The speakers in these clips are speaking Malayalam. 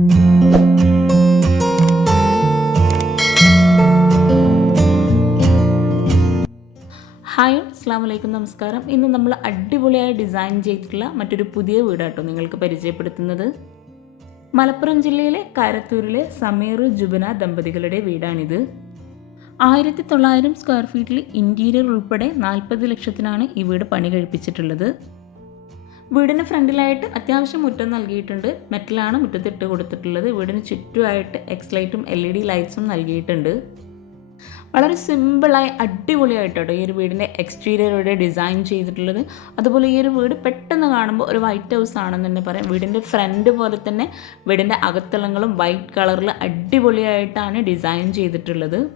ഹായ് അസ്സാം വലൈക്കും നമസ്കാരം. ഇന്ന് നമ്മൾ അടിപൊളിയായി ഡിസൈൻ ചെയ്തിട്ടുള്ള മറ്റൊരു പുതിയ വീടാട്ടോ നിങ്ങൾക്ക് പരിചയപ്പെടുത്തുന്നത്. മലപ്പുറം ജില്ലയിലെ കാരത്തൂരിലെ സമീർ ജുബന ദമ്പതികളുടെ വീടാണിത്. ആയിരത്തി തൊള്ളായിരം സ്ക്വയർ ഫീറ്റിൽ ഇന്റീരിയർ ഉൾപ്പെടെ നാൽപ്പത് ലക്ഷത്തിനാണ് ഈ വീട് പണി കഴിപ്പിച്ചിട്ടുള്ളത്. വീടിന് ഫ്രണ്ടിലായിട്ട് അത്യാവശ്യം മുറ്റം നൽകിയിട്ടുണ്ട്. മെറ്റലാണ് മുറ്റത്തിട്ട് കൊടുത്തിട്ടുള്ളത്. വീടിന് ചുറ്റുമായിട്ട് എക്സ് ലൈറ്റും എൽ ഇ ഡി ലൈറ്റ്സും നൽകിയിട്ടുണ്ട്. വളരെ സിമ്പിളായി അടിപൊളിയായിട്ടോ ഈ ഒരു വീടിന്റെ എക്സ്റ്റീരിയറോടെ ഡിസൈൻ ചെയ്തിട്ടുള്ളത്. അതുപോലെ ഈ ഒരു വീട് പെട്ടെന്ന് കാണുമ്പോൾ ഒരു വൈറ്റ് ഹൗസ് ആണെന്ന് തന്നെ പറയാം. വീടിന്റെ ഫ്രണ്ട് പോലെ തന്നെ വീടിന്റെ അകത്തളങ്ങളും വൈറ്റ് കളറിൽ അടിപൊളിയായിട്ടാണ് ഡിസൈൻ ചെയ്തിട്ടുള്ളത്.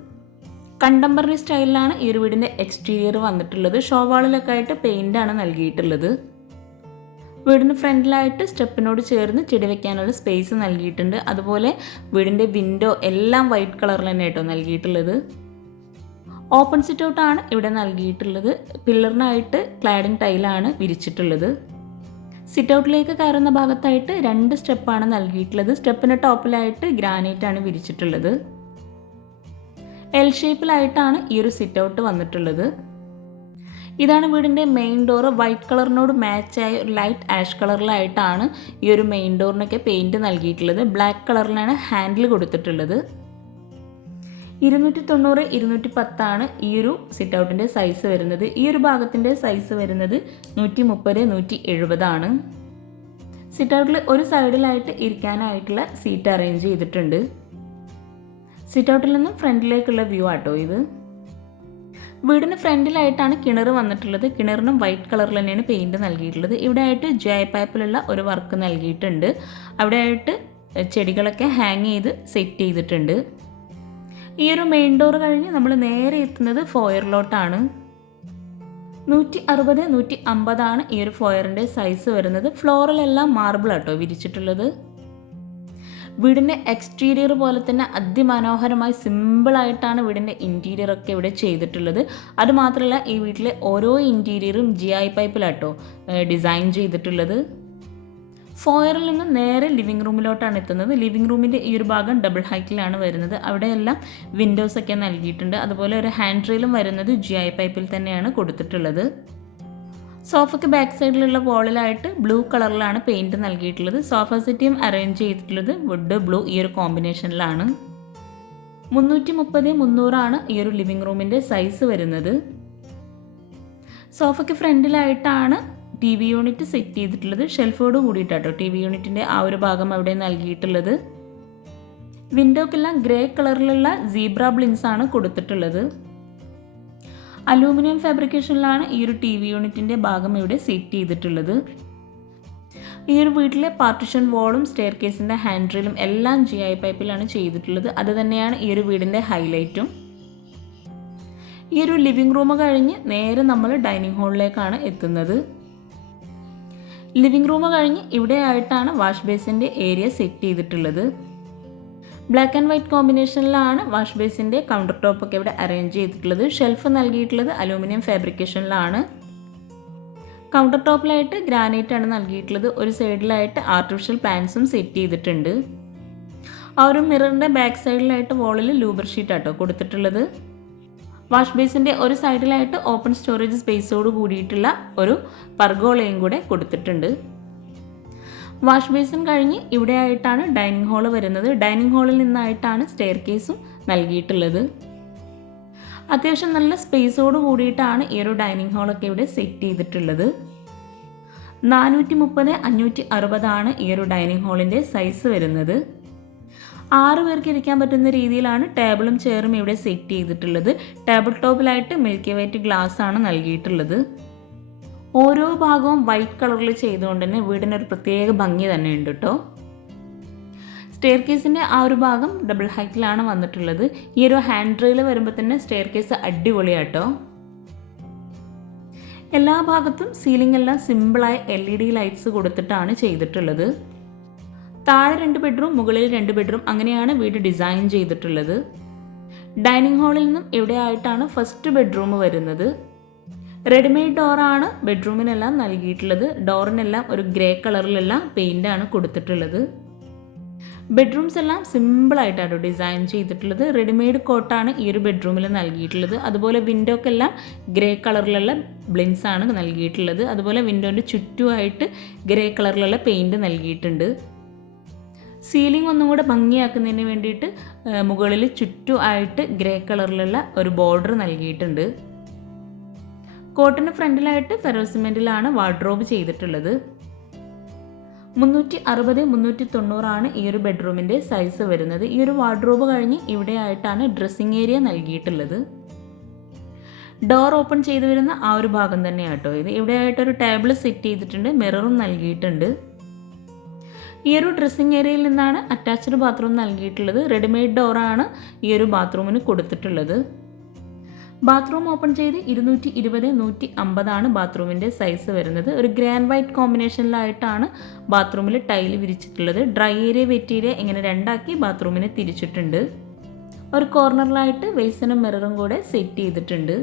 കണ്ടംപററി സ്റ്റൈലിലാണ് ഈ ഒരു വീടിന്റെ എക്സ്റ്റീരിയർ വന്നിട്ടുള്ളത്. ഷോവാളിലൊക്കെ ആയിട്ട് പെയിന്റാണ് നൽകിയിട്ടുള്ളത്. വീടിന് ഫ്രണ്ടിലായിട്ട് സ്റ്റെപ്പിനോട് ചേർന്ന് ചെടി വെക്കാനുള്ള സ്പേസ് നൽകിയിട്ടുണ്ട്. അതുപോലെ വീടിന്റെ വിൻഡോ എല്ലാം വൈറ്റ് കളറിൽ തന്നെ കേട്ടോ നൽകിയിട്ടുള്ളത്. ഓപ്പൺ സിറ്റ് ഔട്ടാണ് ഇവിടെ നൽകിയിട്ടുള്ളത്. പില്ലറിനായിട്ട് ക്ലാഡിംഗ് ടൈലാണ് വിരിച്ചിട്ടുള്ളത്. സിറ്റ് ഔട്ടിലേക്ക് കയറുന്ന ഭാഗത്തായിട്ട് രണ്ട് സ്റ്റെപ്പാണ് നൽകിയിട്ടുള്ളത്. സ്റ്റെപ്പിന് ടോപ്പിലായിട്ട് ഗ്രാനൈറ്റ് ആണ് വിരിച്ചിട്ടുള്ളത്. എൽ ഷേപ്പിലായിട്ടാണ് ഈ ഒരു സിറ്റ് ഔട്ട് വന്നിട്ടുള്ളത്. ഇതാണ് വീടിന്റെ മെയിൻ ഡോർ വൈറ്റ് കളറിനോട് മാച്ചായ ഒരു ലൈറ്റ് ആഷ് കളറിലായിട്ടാണ് ഈ ഒരു മെയിൻ ഡോറിനൊക്കെ പെയിന്റ് നൽകിയിട്ടുള്ളത്. ബ്ലാക്ക് കളറിലാണ് ഹാൻഡിൽ കൊടുത്തിട്ടുള്ളത്. ഇരുന്നൂറ്റി തൊണ്ണൂറ് ഇരുന്നൂറ്റി പത്താണ് ഈ ഒരു സിറ്റ് ഔട്ടിന്റെ സൈസ് വരുന്നത്. ഈ ഒരു ഭാഗത്തിന്റെ സൈസ് വരുന്നത് നൂറ്റി മുപ്പത് നൂറ്റി എഴുപതാണ് സിറ്റ് ഔട്ടിൽ ഒരു സൈഡിലായിട്ട് ഇരിക്കാനായിട്ടുള്ള സീറ്റ് അറേഞ്ച് ചെയ്തിട്ടുണ്ട്. സിറ്റ് ഔട്ടിൽ നിന്നും ഫ്രണ്ടിലേക്കുള്ള വ്യൂ ആട്ടോ ഇത്. വീടിന് ഫ്രണ്ടിലായിട്ടാണ് കിണർ വന്നിട്ടുള്ളത്. കിണറിനും വൈറ്റ് കളറിൽ തന്നെയാണ് പെയിന്റ് നൽകിയിട്ടുള്ളത്. ഇവിടെ ആയിട്ട് ജയ പൈപ്പിലുള്ള ഒരു വർക്ക് നൽകിയിട്ടുണ്ട്. അവിടെ ആയിട്ട് ചെടികളൊക്കെ ഹാങ് ചെയ്ത് സെറ്റ് ചെയ്തിട്ടുണ്ട്. ഈ ഒരു മെയിൻ ഡോർ കഴിഞ്ഞ് നമ്മൾ നേരെ എത്തുന്നത് ഫോയറിലോട്ടാണ് നൂറ്റി അറുപത് നൂറ്റി അമ്പതാണ് ഈ ഒരു ഫോയറിന്റെ സൈസ് വരുന്നത്. ഫ്ലോറിലെല്ലാം മാർബിൾ ആട്ടോ വിരിച്ചിട്ടുള്ളത്. വീടിന്റെ എക്സ്റ്റീരിയർ പോലെ തന്നെ അതിമനോഹരമായി സിമ്പിളായിട്ടാണ് വീടിന്റെ ഇന്റീരിയർ ഒക്കെ ഇവിടെ ചെയ്തിട്ടുള്ളത്. അതുമാത്രമല്ല ഈ വീട്ടിലെ ഓരോ ഇന്റീരിയറും ജി ഐ പൈപ്പിലാട്ടോ ഡിസൈൻ ചെയ്തിട്ടുള്ളത്. ഫോയറിൽ നിന്ന് നേരെ ലിവിംഗ് റൂമിലോട്ടാണ് എത്തുന്നത്. ലിവിംഗ് റൂമിന്റെ ഈ ഒരു ഭാഗം ഡബിൾ ഹൈറ്റിലാണ് വരുന്നത്. അവിടെയെല്ലാം വിൻഡോസ് ഒക്കെ നൽകിയിട്ടുണ്ട്. അതുപോലെ ഒരു ഹാൻഡ് റെയിലും വരുന്നത് ജി ഐ പൈപ്പിൽ തന്നെയാണ് കൊടുത്തിട്ടുള്ളത്. സോഫയ്ക്ക് ബാക്ക് സൈഡിലുള്ള വോളിലായിട്ട് ബ്ലൂ കളറിലാണ് പെയിന്റ് നൽകിയിട്ടുള്ളത്. സോഫ സെറ്റിയും അറേഞ്ച് ചെയ്തിട്ടുള്ളത് വുഡ് ബ്ലൂ ഈ ഒരു കോമ്പിനേഷനിലാണ്. മുന്നൂറ്റി മുപ്പത് മുന്നൂറാണ് ഈ ഒരു ലിവിംഗ് റൂമിന്റെ സൈസ് വരുന്നത്. സോഫയ്ക്ക് ഫ്രണ്ടിലായിട്ടാണ് ടി വി യൂണിറ്റ് സെറ്റ് ചെയ്തിട്ടുള്ളത്. ഷെൽഫോട് കൂടിയിട്ടാട്ടോ ടി വി യൂണിറ്റിന്റെ ആ ഒരു ഭാഗം അവിടെ നൽകിയിട്ടുള്ളത്. വിൻഡോക്കെല്ലാം ഗ്രേ കളറിലുള്ള സീബ്ര ബ്ലിൻസ് ആണ് കൊടുത്തിട്ടുള്ളത്. അലൂമിനിയം ഫാബ്രിക്കേഷനിലാണ് ഈ ഒരു ടി വി യൂണിറ്റിന്റെ ഭാഗം ഇവിടെ സെറ്റ് ചെയ്തിട്ടുള്ളത്. ഈ ഒരു വീട്ടിലെ പാർട്ടിഷൻ വാളും സ്റ്റെയർ കേസിന്റെ ഹാൻഡ്രിലും എല്ലാം ജി ഐ പൈപ്പിലാണ് ചെയ്തിട്ടുള്ളത്. അത് തന്നെയാണ് ഈ ഒരു വീടിന്റെ ഹൈലൈറ്റും ഈ ഒരു ലിവിംഗ് റൂം കഴിഞ്ഞ് നേരെ നമ്മൾ ഡൈനിങ് ഹാളിലേക്കാണ് എത്തുന്നത്. ലിവിംഗ് റൂം കഴിഞ്ഞ് ഇവിടെ ആയിട്ടാണ് വാഷ് ബേസിന്റെ ഏരിയ സെറ്റ് ചെയ്തിട്ടുള്ളത്. ബ്ലാക്ക് ആൻഡ് വൈറ്റ് കോമ്പിനേഷനിലാണ് വാഷ് ബേസിന്റെ കൗണ്ടർ ടോപ്പൊക്കെ ഇവിടെ അറേഞ്ച് ചെയ്തിട്ടുള്ളത്. ഷെൽഫ് നൽകിയിട്ടുള്ളത് അലൂമിനിയം ഫാബ്രിക്കേഷനിലാണ് കൗണ്ടർ ടോപ്പിലായിട്ട് ഗ്രാനൈറ്റ് ആണ് നൽകിയിട്ടുള്ളത്. ഒരു സൈഡിലായിട്ട് ആർട്ടിഫിഷ്യൽ പാൻസും സെറ്റ് ചെയ്തിട്ടുണ്ട്. ആ ഒരു മിററിന്റെ ബാക്ക് സൈഡിലായിട്ട് വോളിൽ ലൂബർ ഷീറ്റ് ആട്ടോ കൊടുത്തിട്ടുള്ളത്. വാഷ് ബേസിന്റെ ഒരു സൈഡിലായിട്ട് ഓപ്പൺ സ്റ്റോറേജ് സ്പേസോട് കൂടിയിട്ടുള്ള ഒരു പർഗോളയും കൂടെ കൊടുത്തിട്ടുണ്ട്. വാഷ് ബേസിൻ കഴിഞ്ഞ് ഇവിടെ ആയിട്ടാണ് ഡൈനിങ് ഹാൾ വരുന്നത്. ഡൈനിങ് ഹാളിൽ നിന്നായിട്ടാണ് സ്റ്റെയർ കേസും നൽകിയിട്ടുള്ളത്. അത്യാവശ്യം നല്ല സ്പേസോട് കൂടിയിട്ടാണ് ഈ ഒരു ഡൈനിങ് ഹാളൊക്കെ ഇവിടെ സെറ്റ് ചെയ്തിട്ടുള്ളത്. നാനൂറ്റി മുപ്പത് അഞ്ഞൂറ്റി അറുപതാണ് ഈ ഒരു ഡൈനിങ് ഹാളിന്റെ സൈസ് വരുന്നത്. ആറ് പേർക്ക് ഇരിക്കാൻ പറ്റുന്ന രീതിയിലാണ് ടേബിളും ചെയറും ഇവിടെ സെറ്റ് ചെയ്തിട്ടുള്ളത്. ടേബിൾ ടോപ്പിലായിട്ട് മിൽക്കി വൈറ്റ് ഗ്ലാസ് ആണ് നൽകിയിട്ടുള്ളത്. ഓരോ ഭാഗവും വൈറ്റ് കളറിൽ ചെയ്തുകൊണ്ട് തന്നെ വീടിനൊരു പ്രത്യേക ഭംഗി തന്നെ ഉണ്ട് കേട്ടോ. സ്റ്റെയർ കേസിന്റെ ആ ഒരു ഭാഗം ഡബിൾ ഹൈറ്റിലാണ് വന്നിട്ടുള്ളത്. ഈ ഒരു ഹാൻഡ് റെയിൽ വരുമ്പോൾ തന്നെ സ്റ്റെയർ കേസ് അടിപൊളിയാട്ടോ എല്ലാ ഭാഗത്തും സീലിംഗ് എല്ലാം സിമ്പിളായ എൽ ഇ ഡി ലൈറ്റ്സ് കൊടുത്തിട്ടാണ് ചെയ്തിട്ടുള്ളത്. താഴെ രണ്ട് ബെഡ്റൂം മുകളിൽ രണ്ട് ബെഡ്റൂം അങ്ങനെയാണ് വീട് ഡിസൈൻ ചെയ്തിട്ടുള്ളത്. ഡൈനിങ് ഹാളിൽ നിന്നും ഇവിടെ ആയിട്ടാണ് ഫസ്റ്റ് ബെഡ്റൂം വരുന്നത്? റെഡിമെയ്ഡ് ഡോറാണ് ബെഡ്റൂമിനെല്ലാം നൽകിയിട്ടുള്ളത്. ഡോറിനെല്ലാം ഒരു ഗ്രേ കളറിലുള്ള ആണ് കൊടുത്തിട്ടുള്ളത്. ബെഡ്റൂംസ് എല്ലാം സിമ്പിളായിട്ടാണ് ഡിസൈൻ ചെയ്തിട്ടുള്ളത്. റെഡിമെയ്ഡ് കോട്ടാണ് ഈ ഒരു ബെഡ്റൂമിൽ നൽകിയിട്ടുള്ളത്. അതുപോലെ വിൻഡോക്കെല്ലാം ഗ്രേ കളറിലുള്ള ബ്ലിൻസ് ആണ് നൽകിയിട്ടുള്ളത്. അതുപോലെ വിൻഡോന്റെ ചുറ്റുമായിട്ട് ഗ്രേ കളറിലുള്ള പെയിന്റ് നൽകിയിട്ടുണ്ട്. സീലിംഗ് ഒന്നും കൂടെ ഭംഗിയാക്കുന്നതിന് വേണ്ടിയിട്ട് മുകളിൽ ചുറ്റുമായിട്ട് ഗ്രേ കളറിലുള്ള ഒരു ബോർഡർ നൽകിയിട്ടുണ്ട്. കോട്ടിന് ഫ്രണ്ടിലായിട്ട് ഫെറോസിമെന്റിലാണ് വാർഡ്രോബ് ചെയ്തിട്ടുള്ളത്. മുന്നൂറ്റി അറുപത് മുന്നൂറ്റി തൊണ്ണൂറാണ് ഈ ഒരു ബെഡ്റൂമിന്റെ സൈസ് വരുന്നത്. ഈ ഒരു വാർഡ്രോബ് കഴിഞ്ഞ് ഇവിടെ ആയിട്ടാണ് ഡ്രസ്സിങ് ഏരിയ നൽകിയിട്ടുള്ളത്. ഡോർ ഓപ്പൺ ചെയ്തു വരുന്ന ആ ഒരു ഭാഗം തന്നെയാണ് കേട്ടോ ഇത്. ഇവിടെ ആയിട്ടൊരു ടേബിൾ സെറ്റ് ചെയ്തിട്ടുണ്ട് മിററും നൽകിയിട്ടുണ്ട്. ഈ ഒരു ഡ്രസ്സിംഗ് ഏരിയയിൽ നിന്നാണ് അറ്റാച്ച്ഡ് ബാത്റൂം നൽകിയിട്ടുള്ളത്. റെഡിമെയ്ഡ് ഡോറാണ് ഈ ഒരു ബാത്റൂമിന് കൊടുത്തിട്ടുള്ളത്. ബാത്റൂം ഓപ്പൺ ചെയ്ത് ഇരുന്നൂറ്റി ഇരുപത് നൂറ്റി അമ്പതാണ് ബാത്റൂമിന്റെ സൈസ് വരുന്നത്. ഒരു ഗ്രാൻഡ് വൈറ്റ് കോമ്പിനേഷനിലായിട്ടാണ് ബാത്റൂമിൽ ടൈൽ വിരിച്ചിട്ടുള്ളത്. ഡ്രൈ ഏരിയ വെറ്റ് ഏരിയ ഇങ്ങനെ രണ്ടാക്കി ബാത്റൂമിനെ തിരിച്ചിട്ടുണ്ട്. ഒരു കോർണറിലായിട്ട് വേസനും മിററും കൂടെ സെറ്റ് ചെയ്തിട്ടുണ്ട്.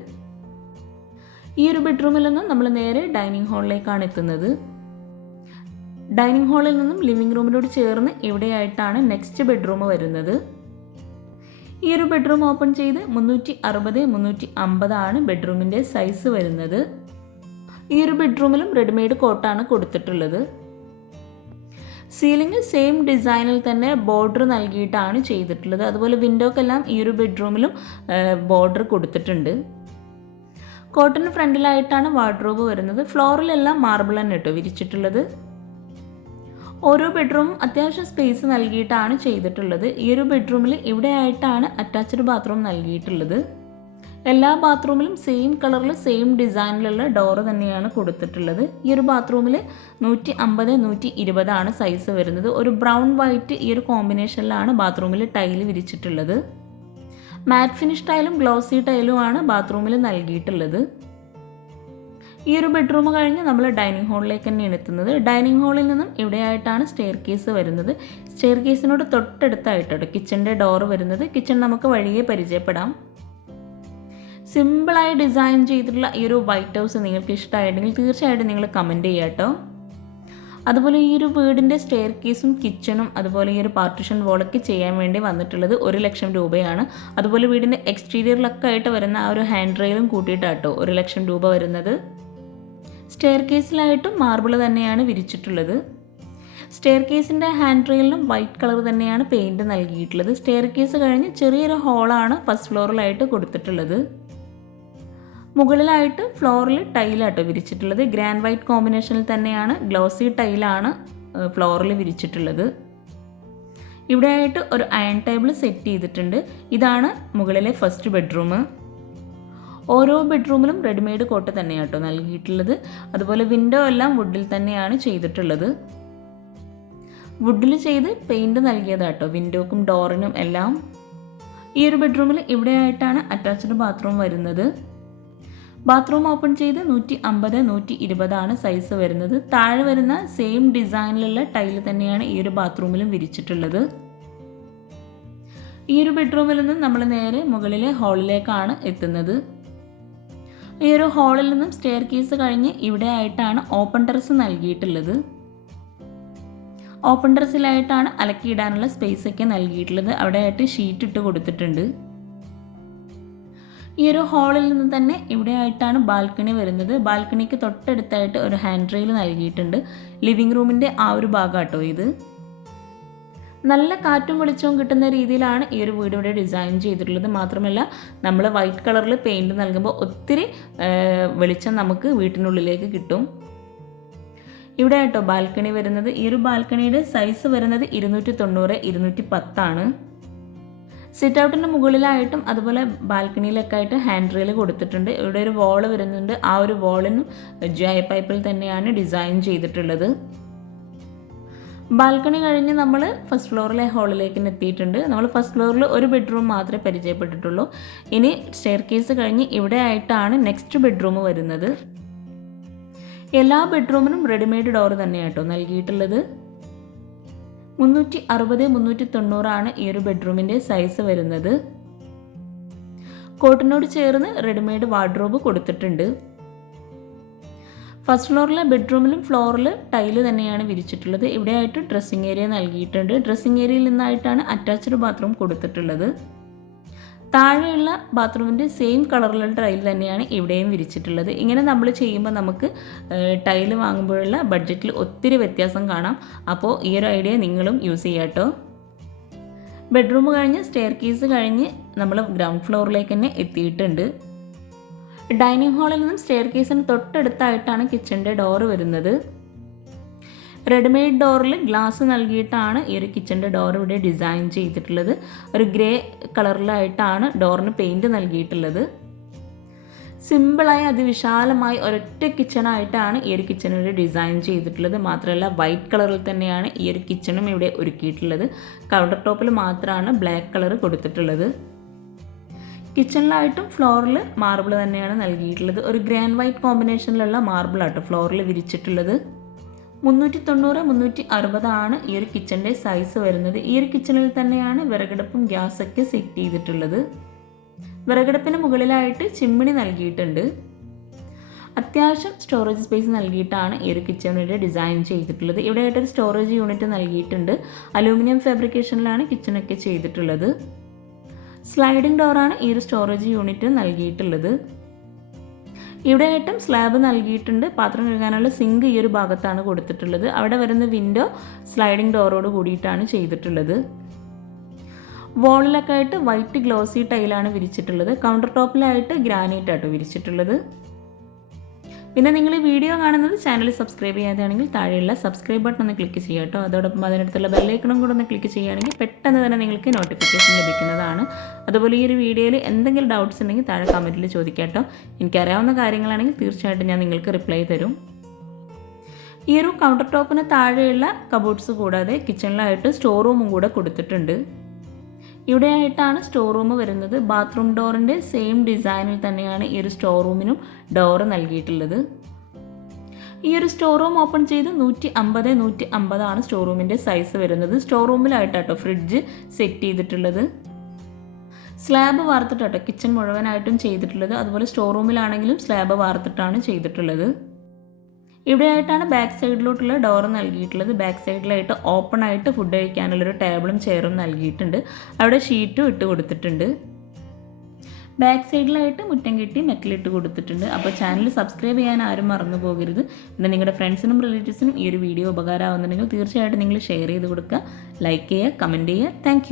ഈ ഒരു ബെഡ്റൂമിൽ നിന്നും നമ്മൾ നേരെ ഡൈനിങ് ഹാളിലേക്കാണ് എത്തുന്നത്. ഡൈനിങ് ഹാളിൽ നിന്നും ലിവിംഗ് റൂമിനോട് ചേർന്ന് ഇവിടെയായിട്ടാണ് നെക്സ്റ്റ് ബെഡ്റൂം വരുന്നത്? ഈ ഒരു ബെഡ്റൂം ഓപ്പൺ ചെയ്ത് മുന്നൂറ്റി അറുപത് മുന്നൂറ്റി അമ്പതാണ് ബെഡ്റൂമിന്റെ സൈസ് വരുന്നത്. ഈ ഒരു ബെഡ്റൂമിലും റെഡിമെയ്ഡ് കോട്ടാണ് കൊടുത്തിട്ടുള്ളത്. സീലിംഗ് സെയിം ഡിസൈനിൽ തന്നെ ബോർഡർ നൽകിയിട്ടാണ് ചെയ്തിട്ടുള്ളത്. അതുപോലെ വിൻഡോക്കെല്ലാം ഈ ഒരു ബെഡ്റൂമിലും ബോർഡർ കൊടുത്തിട്ടുണ്ട്. കോട്ടൺ ഫ്രണ്ടിലായിട്ടാണ് വാർഡ്രോബ് വരുന്നത്. ഫ്ലോറിലെല്ലാം മാർബിൾ തന്നെ കേട്ടോ വിരിച്ചിട്ടുള്ളത്. ഓരോ ബെഡ്റൂം അത്യാവശ്യം സ്പേസ് നൽകിയിട്ടാണ് ചെയ്തിട്ടുള്ളത്. ഈ ഒരു ബെഡ്റൂമിൽ ഇവിടെ ആയിട്ടാണ് അറ്റാച്ച്ഡ് ബാത്റൂം നൽകിയിട്ടുള്ളത്. എല്ലാ ബാത്റൂമിലും സെയിം കളറിൽ സെയിം ഡിസൈനിലുള്ള ഡോറ് തന്നെയാണ് കൊടുത്തിട്ടുള്ളത്. ഈ ഒരു ബാത്റൂമിൽ നൂറ്റി അമ്പത് നൂറ്റി ഇരുപതാണ് സൈസ് വരുന്നത്. ഒരു ബ്രൗൺ വൈറ്റ് ഈ ഒരു കോമ്പിനേഷനിലാണ് ബാത്റൂമിൽ ടൈൽ വിരിച്ചിട്ടുള്ളത്. മാറ്റ് ഫിനിഷ് ടൈലും ഗ്ലോസി ടൈലുമാണ് ബാത്റൂമിൽ നൽകിയിട്ടുള്ളത്. ഈ ഒരു ബെഡ്റൂം കഴിഞ്ഞ് നമ്മൾ ഡൈനിങ് ഹാളിലേക്ക് തന്നെയാണ് എത്തുന്നത്. ഡൈനിങ് ഹാളിൽ നിന്നും ഇവിടെയായിട്ടാണ് സ്റ്റെയർ കേസ് വരുന്നത്. സ്റ്റെയർ കേസിനോട് തൊട്ടടുത്തായിട്ടോ കിച്ചന്റെ ഡോർ വരുന്നത്. കിച്ചൺ നമുക്ക് വഴിയെ പരിചയപ്പെടാം. സിമ്പിളായി ഡിസൈൻ ചെയ്തിട്ടുള്ള ഈ ഒരു വൈറ്റ് ഹൗസ് നിങ്ങൾക്ക് ഇഷ്ടമായിട്ടുണ്ടെങ്കിൽ തീർച്ചയായിട്ടും നിങ്ങൾ കമന്റ് ചെയ്യുക കേട്ടോ. അതുപോലെ ഈ ഒരു വീടിന്റെ സ്റ്റെയർ കേസും കിച്ചണും അതുപോലെ ഈ ഒരു പാർട്ടിഷൻ വോളൊക്കെ ചെയ്യാൻ വേണ്ടി വന്നിട്ടുള്ളത് ഒരു ലക്ഷം രൂപയാണ്. അതുപോലെ വീടിന്റെ എക്സ്റ്റീരിയറിലൊക്കെ ആയിട്ട് വരുന്ന ആ ഒരു ഹാൻഡ് റെയിലും കൂട്ടിയിട്ടാട്ടോ ഒരു ലക്ഷം രൂപ വരുന്നത്. സ്റ്റെയർ കേസിലായിട്ടും മാർബിൾ തന്നെയാണ് വിരിച്ചിട്ടുള്ളത്. സ്റ്റെയർ കേസിന്റെ ഹാൻഡ് റെയിലിനും വൈറ്റ് കളർ തന്നെയാണ് പെയിന്റ് നൽകിയിട്ടുള്ളത്. സ്റ്റെയർ കേസ് കഴിഞ്ഞ് ചെറിയൊരു ഹോളാണ് ഫസ്റ്റ് ഫ്ലോറിലായിട്ട് കൊടുത്തിട്ടുള്ളത്. മുകളിലായിട്ട് ഫ്ലോറിൽ ടൈലാട്ടോ വിരിച്ചിട്ടുള്ളത്. ഗ്രാൻഡ് വൈറ്റ് കോമ്പിനേഷനിൽ തന്നെയാണ് ഗ്ലോസി ടൈലാണ് ഫ്ലോറിൽ വിരിച്ചിട്ടുള്ളത്. ഇവിടെയായിട്ട് ഒരു അയൺ ടേബിൾ സെറ്റ് ചെയ്തിട്ടുണ്ട്. ഇതാണ് മുകളിലെ ഫസ്റ്റ് ബെഡ്റൂം. ഓരോ ബെഡ്റൂമിലും റെഡിമെയ്ഡ് കോട്ട് തന്നെയാണ് കേട്ടോ നൽകിയിട്ടുള്ളത്. അതുപോലെ വിൻഡോ എല്ലാം വുഡിൽ തന്നെയാണ് ചെയ്തിട്ടുള്ളത്. വുഡിൽ ചെയ്ത് പെയിന്റ് നൽകിയതാട്ടോ വിൻഡോക്കും ഡോറിനും എല്ലാം. ഈ ഒരു ബെഡ്റൂമിൽ ഇവിടെയായിട്ടാണ് അറ്റാച്ച്ഡ് ബാത്റൂം വരുന്നത്. ബാത്റൂം ഓപ്പൺ ചെയ്ത് നൂറ്റി അമ്പത് നൂറ്റി ഇരുപതാണ് സൈസ് വരുന്നത്. താഴെ വരുന്ന സെയിം ഡിസൈനിലുള്ള ടൈൽ തന്നെയാണ് ഈ ഒരു ബാത്റൂമിലും വിരിച്ചിട്ടുള്ളത്. ഈ ഒരു ബെഡ്റൂമിൽ നിന്ന് നമ്മൾ നേരെ മുകളിലെ ഹാളിലേക്കാണ് എത്തുന്നത്. ഈ ഒരു ഹാളിൽ നിന്നും സ്റ്റെയർ കേസ് കഴിഞ്ഞ് ഇവിടെ ആയിട്ടാണ് ഓപ്പൺ ടെറസ് നൽകിയിട്ടുള്ളത്. ഓപ്പൺ ടെറസിലായിട്ടാണ് അലക്കിയിടാനുള്ള സ്പേസ് ഒക്കെ നൽകിയിട്ടുള്ളത്. അവിടെ ആയിട്ട് ഷീറ്റ് ഇട്ട് കൊടുത്തിട്ടുണ്ട്. ഈ ഒരു ഹാളിൽ നിന്ന് തന്നെ ഇവിടെ ആയിട്ടാണ് ബാൽക്കണി വരുന്നത്. ബാൽക്കണിക്ക് തൊട്ടടുത്തായിട്ട് ഒരു ഹാൻഡ് റെയിൽ നൽകിയിട്ടുണ്ട് ലിവിംഗ് റൂമിന്റെ ആ ഒരു ഭാഗം ഇത്. നല്ല കാറ്റും വെളിച്ചവും കിട്ടുന്ന രീതിയിലാണ് ഈ ഒരു വീട് ഇവിടെ ഡിസൈൻ ചെയ്തിട്ടുള്ളത്. മാത്രമല്ല നമ്മൾ വൈറ്റ് കളറിൽ പെയിന്റ് നൽകുമ്പോൾ ഒത്തിരി വെളിച്ചം നമുക്ക് വീട്ടിനുള്ളിലേക്ക് കിട്ടും. ഇവിടെ കേട്ടോ ബാൽക്കണി വരുന്നത്. ഈ ഒരു ബാൽക്കണിയുടെ സൈസ് വരുന്നത് ഇരുന്നൂറ്റി തൊണ്ണൂറ് ഇരുന്നൂറ്റി പത്താണ് സിറ്റ് ഔട്ടിന്റെ മുകളിലായിട്ടും അതുപോലെ ബാൽക്കണിയിലൊക്കെ ആയിട്ട് ഹാൻഡ് റെയിൽ കൊടുത്തിട്ടുണ്ട്. ഇവിടെ ഒരു വാൾ വരുന്നുണ്ട്. ആ ഒരു വോളിനും ജയ പൈപ്പിൽ തന്നെയാണ് ഡിസൈൻ ചെയ്തിട്ടുള്ളത്. ബാൽക്കണി കഴിഞ്ഞ് നമ്മൾ ഫസ്റ്റ് ഫ്ലോറിലെ ഹാളിലേക്ക് എത്തിയിട്ടുണ്ട്. നമ്മൾ ഫസ്റ്റ് ഫ്ലോറിൽ ഒരു ബെഡ്റൂം മാത്രമേ പരിചയപ്പെട്ടിട്ടുള്ളൂ. ഇനി സ്റ്റെയർ കേസ് കഴിഞ്ഞ് ഇവിടെ ആയിട്ടാണ് നെക്സ്റ്റ് ബെഡ്റൂം വരുന്നത്. എല്ലാ ബെഡ്റൂമിനും റെഡിമെയ്ഡ് ഡോർ തന്നെയാണ് കേട്ടോ നൽകിയിട്ടുള്ളത്. മുന്നൂറ്റി അറുപത് മുന്നൂറ്റി തൊണ്ണൂറാണ് ഈ ഒരു ബെഡ്റൂമിന്റെ സൈസ് വരുന്നത്. കോട്ടിനോട് ചേർന്ന് റെഡിമെയ്ഡ് വാർഡ്രോബ് കൊടുത്തിട്ടുണ്ട്. ഫസ്റ്റ് ഫ്ലോറിലെ ബെഡ്റൂമിലും ഫ്ലോറിൽ ടൈൽ തന്നെയാണ് വിരിച്ചിട്ടുള്ളത്. ഇവിടെയായിട്ട് ഡ്രസ്സിങ് ഏരിയ നൽകിയിട്ടുണ്ട്. ഡ്രസ്സിങ് ഏരിയയിൽ നിന്നായിട്ടാണ് അറ്റാച്ച്ഡ് ബാത്റൂം കൊടുത്തിട്ടുള്ളത്. താഴെയുള്ള ബാത്റൂമിന്റെ സെയിം കളറിലുള്ള ടൈൽ തന്നെയാണ് ഇവിടെയും വിരിച്ചിട്ടുള്ളത്. ഇങ്ങനെ നമ്മൾ ചെയ്യുമ്പോൾ നമുക്ക് ടൈൽ വാങ്ങുമ്പോഴുള്ള ബഡ്ജറ്റിൽ ഒത്തിരി വ്യത്യാസം കാണാം. അപ്പോൾ ഈ ഒരു ഐഡിയ നിങ്ങളും യൂസ് ചെയ്യാട്ടോ ബെഡ്റൂം കഴിഞ്ഞ് സ്റ്റെയർ കേസ് കഴിഞ്ഞ് നമ്മൾ ഗ്രൗണ്ട് ഫ്ലോറിലേക്ക് തന്നെ എത്തിയിട്ടുണ്ട്. ഡൈനിങ് ഹാളിൽ നിന്നും സ്റ്റെയർ കേസിന് തൊട്ടടുത്തായിട്ടാണ് കിച്ചന്റെ ഡോറ് വരുന്നത്. റെഡിമെയ്ഡ് ഡോറിൽ ഗ്ലാസ് നൽകിയിട്ടാണ് ഈ ഒരു കിച്ചന്റെ ഡോർ ഇവിടെ ഡിസൈൻ ചെയ്തിട്ടുള്ളത്. ഒരു ഗ്രേ കളറിലായിട്ടാണ് ഡോറിന് പെയിന്റ് നൽകിയിട്ടുള്ളത്. സിമ്പിളായി അതിവിശാലമായി ഒരൊറ്റ കിച്ചണായിട്ടാണ് ഈ ഒരു കിച്ചൺ ഇവിടെ ഡിസൈൻ ചെയ്തിട്ടുള്ളത്. മാത്രമല്ല വൈറ്റ് കളറിൽ തന്നെയാണ് ഈ ഒരു കിച്ചണും ഇവിടെ ഒരുക്കിയിട്ടുള്ളത്. കൗണ്ടർ ടോപ്പിൽ മാത്രമാണ് ബ്ലാക്ക് കളർ കൊടുത്തിട്ടുള്ളത്. കിച്ചണിലായിട്ടും ഫ്ലോറിൽ മാർബിൾ തന്നെയാണ് നൽകിയിട്ടുള്ളത്. ഒരു ഗ്രാൻഡ് വൈറ്റ് കോമ്പിനേഷനിലുള്ള മാർബിളാട്ടോ ഫ്ലോറിൽ വിരിച്ചിട്ടുള്ളത്. മുന്നൂറ്റി തൊണ്ണൂറ് മുന്നൂറ്റി അറുപതാണ് ഈ ഒരു കിച്ചന്റെ സൈസ് വരുന്നത്. ഈ ഒരു കിച്ചണിൽ തന്നെയാണ് വിറകടുപ്പും ഗ്യാസൊക്കെ സെറ്റ് ചെയ്തിട്ടുള്ളത്. വിറകടുപ്പിന് മുകളിലായിട്ട് ചിമ്മിണി നൽകിയിട്ടുണ്ട്. അത്യാവശ്യം സ്റ്റോറേജ് സ്പേസ് നൽകിയിട്ടാണ് ഈ ഒരു കിച്ചണിന്റെ ഡിസൈൻ ചെയ്തിട്ടുള്ളത്. ഇവിടെയായിട്ടൊരു സ്റ്റോറേജ് യൂണിറ്റ് നൽകിയിട്ടുണ്ട്. അലൂമിനിയം ഫാബ്രിക്കേഷനിലാണ് കിച്ചണൊക്കെ ചെയ്തിട്ടുള്ളത്. സ്ലൈഡിംഗ് ഡോറാണ് ഈ ഒരു സ്റ്റോറേജ് യൂണിറ്റ് നൽകിയിട്ടുള്ളത്. ഇവിടെ ആയിട്ടും സ്ലാബ് നൽകിയിട്ടുണ്ട്. പാത്രം കഴുകാനുള്ള സിങ്ക് ഈ ഒരു ഭാഗത്താണ് കൊടുത്തിട്ടുള്ളത്. അവിടെ വരുന്ന വിൻഡോ സ്ലൈഡിംഗ് ഡോറോട് കൂടിയിട്ടാണ് ചെയ്തിട്ടുള്ളത്. വോളിലൊക്കെ ആയിട്ട് വൈറ്റ് ഗ്ലോസി ടൈലാണ് വിരിച്ചിട്ടുള്ളത്. കൗണ്ടർ ടോപ്പിലായിട്ട് ഗ്രാനൈറ്റ് ആട്ടോ വിരിച്ചിട്ടുള്ളത്. പിന്നെ നിങ്ങൾ ഈ വീഡിയോ കാണുന്നത് ചാനൽ സബ്സ്ക്രൈബ് ചെയ്യാതെയാണെങ്കിൽ താഴെയുള്ള സബ്സ്ക്രൈബ് ബട്ടൺ ഒന്ന് ക്ലിക്ക് ചെയ്യുക കേട്ടോ. അതോടൊപ്പം അതിനടുത്തുള്ള ബെല്ലൈക്കണും കൂടെ ഒന്ന് ക്ലിക്ക് ചെയ്യുകയാണെങ്കിൽ പെട്ടെന്ന് തന്നെ നിങ്ങൾക്ക് നോട്ടിഫിക്കേഷൻ ലഭിക്കുന്നതാണ്. അതുപോലെ ഈ ഒരു വീഡിയോയിൽ എന്തെങ്കിലും ഡൗട്ട്സ് ഉണ്ടെങ്കിൽ താഴെ കമന്റിൽ ചോദിക്കാം കേട്ടോ. എനിക്കറിയാവുന്ന കാര്യങ്ങളാണെങ്കിൽ തീർച്ചയായിട്ടും ഞാൻ നിങ്ങൾക്ക് റിപ്ലൈ തരും. ഈ ഒരു കൗണ്ടർ ടോപ്പിന് താഴെയുള്ള കബോർഡ്സ് കൂടാതെ കിച്ചണിലായിട്ട് സ്റ്റോർ റൂമും കൂടെ കൊടുത്തിട്ടുണ്ട്. ഇവിടെയായിട്ടാണ് സ്റ്റോർ റൂം വരുന്നത്. ബാത്റൂം ഡോറിന്റെ സെയിം ഡിസൈനിൽ തന്നെയാണ് ഈ ഒരു സ്റ്റോർ റൂമിനും ഡോർ നൽകിയിട്ടുള്ളത്. ഈ ഒരു സ്റ്റോർ റൂം ഓപ്പൺ ചെയ്ത് നൂറ്റി അമ്പത് നൂറ്റി അമ്പതാണ് സ്റ്റോർ റൂമിന്റെ സൈസ് വരുന്നത് സ്റ്റോർ റൂമിലായിട്ടാട്ടോ ഫ്രിഡ്ജ് സെറ്റ് ചെയ്തിട്ടുള്ളത്. സ്ലാബ് വാർത്തിട്ടാട്ടോ കിച്ചൺ മുഴുവനായിട്ടും ചെയ്തിട്ടുള്ളത്. അതുപോലെ സ്റ്റോർ റൂമിലാണെങ്കിലും സ്ലാബ് വാർത്തിട്ടാണ് ചെയ്തിട്ടുള്ളത്. ഇവിടെയായിട്ടാണ് ബാക്ക് സൈഡിലോട്ടുള്ള ഡോർ നൽകിയിട്ടുള്ളത്. ബാക്ക് സൈഡിലായിട്ട് ഓപ്പൺ ആയിട്ട് ഫുഡ് കഴിക്കാനുള്ളൊരു ടേബിളും ചെയറും നൽകിയിട്ടുണ്ട്. അവിടെ ഷീറ്റും ഇട്ട് കൊടുത്തിട്ടുണ്ട്. ബാക്ക് സൈഡിലായിട്ട് മുറ്റം കെട്ടി മെറ്റലിട്ട് കൊടുത്തിട്ടുണ്ട്. അപ്പോൾ ചാനൽ സബ്സ്ക്രൈബ് ചെയ്യാൻ ആരും മറന്നു പോകരുത്. പിന്നെ നിങ്ങളുടെ ഫ്രണ്ട്സിനും റിലേറ്റീവ്സിനും ഈ ഒരു വീഡിയോ ഉപകാരമാകുന്നുണ്ടെങ്കിൽ തീർച്ചയായിട്ടും നിങ്ങൾ ഷെയർ ചെയ്ത് കൊടുക്കുക. ലൈക്ക് ചെയ്യുക കമന്റ് ചെയ്യുക. താങ്ക്